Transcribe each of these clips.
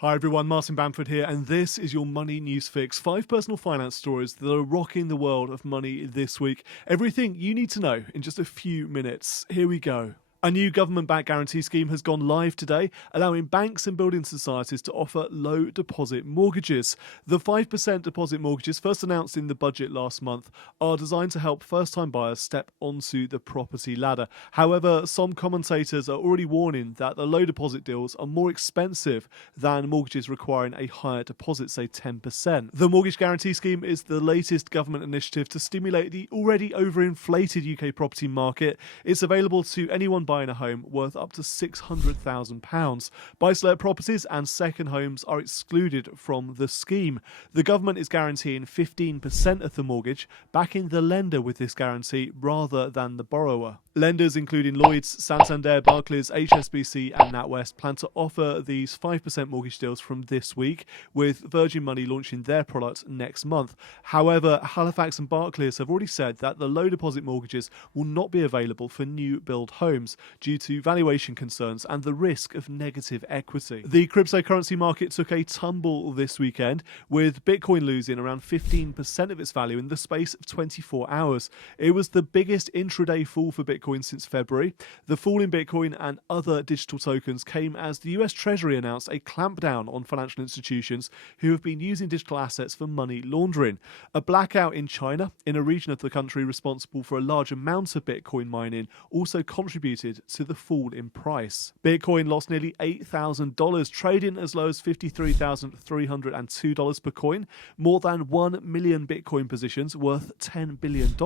Hi everyone, Martin Bamford here, and this is your Money News Fix. 5 personal finance stories that are rocking the world of money this week. Everything you need to know in just a few minutes. Here we go. A new government-backed guarantee scheme has gone live today, allowing banks and building societies to offer low deposit mortgages. The 5% deposit mortgages, first announced in the budget last month, are designed to help first-time buyers step onto the property ladder. However, some commentators are already warning that the low deposit deals are more expensive than mortgages requiring a higher deposit, say 10%. The mortgage guarantee scheme is the latest government initiative to stimulate the already overinflated UK property market. It's available to anyone buying a home worth up to £600,000. Buy-to-let properties and second homes are excluded from the scheme. The government is guaranteeing 15% of the mortgage, backing the lender with this guarantee rather than the borrower. Lenders including Lloyds, Santander, Barclays, HSBC and NatWest plan to offer these 5% mortgage deals from this week, with Virgin Money launching their product next month. However, Halifax and Barclays have already said that the low deposit mortgages will not be available for new build homes due to valuation concerns and the risk of negative equity. The cryptocurrency market took a tumble this weekend, with Bitcoin losing around 15% of its value in the space of 24 hours. It was the biggest intraday fall for Bitcoin since February. The fall in Bitcoin and other digital tokens came as the US Treasury announced a clampdown on financial institutions who have been using digital assets for money laundering. A blackout in China, in a region of the country responsible for a large amount of Bitcoin mining, also contributed to the fall in price. Bitcoin lost nearly $8,000, trading as low as $53,302 per coin. More than 1 million Bitcoin positions worth $10 billion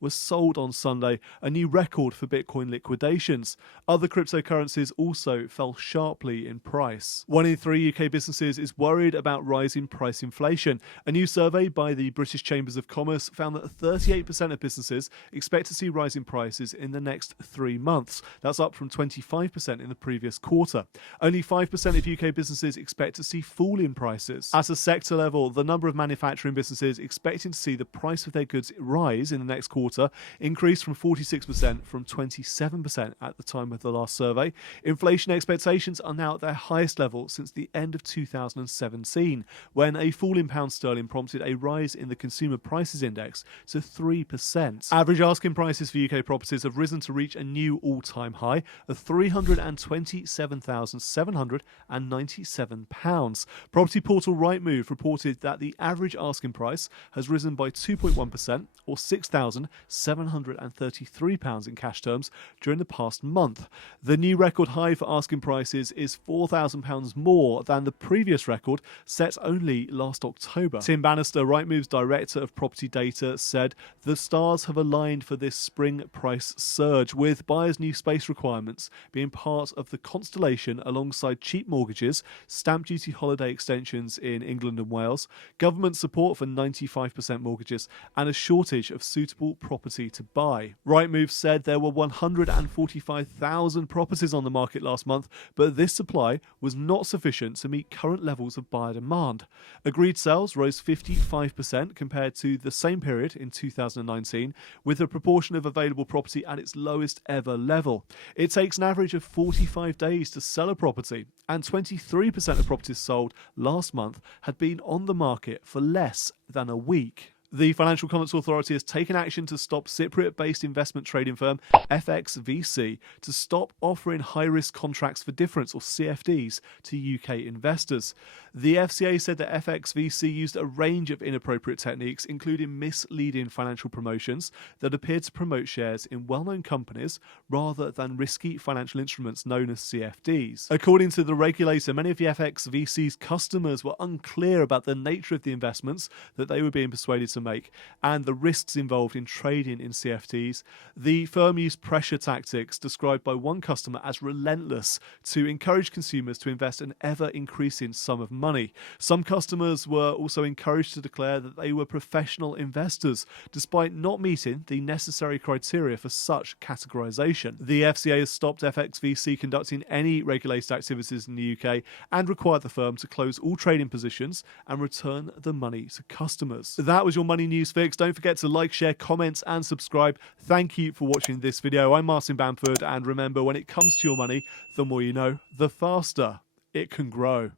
were sold on Sunday, a new record for Bitcoin liquidations. Other cryptocurrencies also fell sharply in price. 1 in 3 UK businesses is worried about rising price inflation. A new survey by the British Chambers of Commerce found that 38% of businesses expect to see rising prices in the next 3 months. That's up from 25% in the previous quarter. Only 5% of UK businesses expect to see falling prices. At a sector level, the number of manufacturing businesses expecting to see the price of their goods rise in the next quarter increased from 46% from 27% at the time of the last survey. Inflation expectations are now at their highest level since the end of 2017, when a fall in pound sterling prompted a rise in the Consumer Prices Index to 3%. Average asking prices for UK properties have risen to reach a new all-time high of £327,797. Property portal Rightmove reported that the average asking price has risen by 2.1%, or £6,733 in cash terms, during the past month. The new record high for asking prices is £4,000 more than the previous record set only last October. Tim Bannister, Rightmove's Director of Property Data, said the stars have aligned for this spring price surge, with buyers' new space requirements being part of the constellation alongside cheap mortgages, stamp duty holiday extensions in England and Wales, government support for 95% mortgages, and a shortage of suitable property to buy. Rightmove said there were 145,000 properties on the market last month, but this supply was not sufficient to meet current levels of buyer demand. Agreed sales rose 55% compared to the same period in 2019, with the proportion of available property at its lowest ever level. It takes an average of 45 days to sell a property, and 23% of properties sold last month had been on the market for less than a week. The Financial Conduct Authority has taken action to stop Cypriot-based investment trading firm FXVC to stop offering high-risk contracts for difference, or CFDs, to UK investors. The FCA said that FXVC used a range of inappropriate techniques, including misleading financial promotions that appeared to promote shares in well-known companies rather than risky financial instruments known as CFDs. According to the regulator, many of the FXVC's customers were unclear about the nature of the investments that they were being persuaded to make and the risks involved in trading in CFDs. The firm used pressure tactics described by one customer as relentless to encourage consumers to invest an ever-increasing sum of money. Some customers were also encouraged to declare that they were professional investors, despite not meeting the necessary criteria for such categorization. The FCA has stopped FXVC conducting any regulated activities in the UK and required the firm to close all trading positions and return the money to customers. That was your Money News Fix. Don't forget to like, share, comment and subscribe. Thank you for watching this video. I'm Martin Bamford, and remember, when it comes to your money, the more you know, the faster it can grow.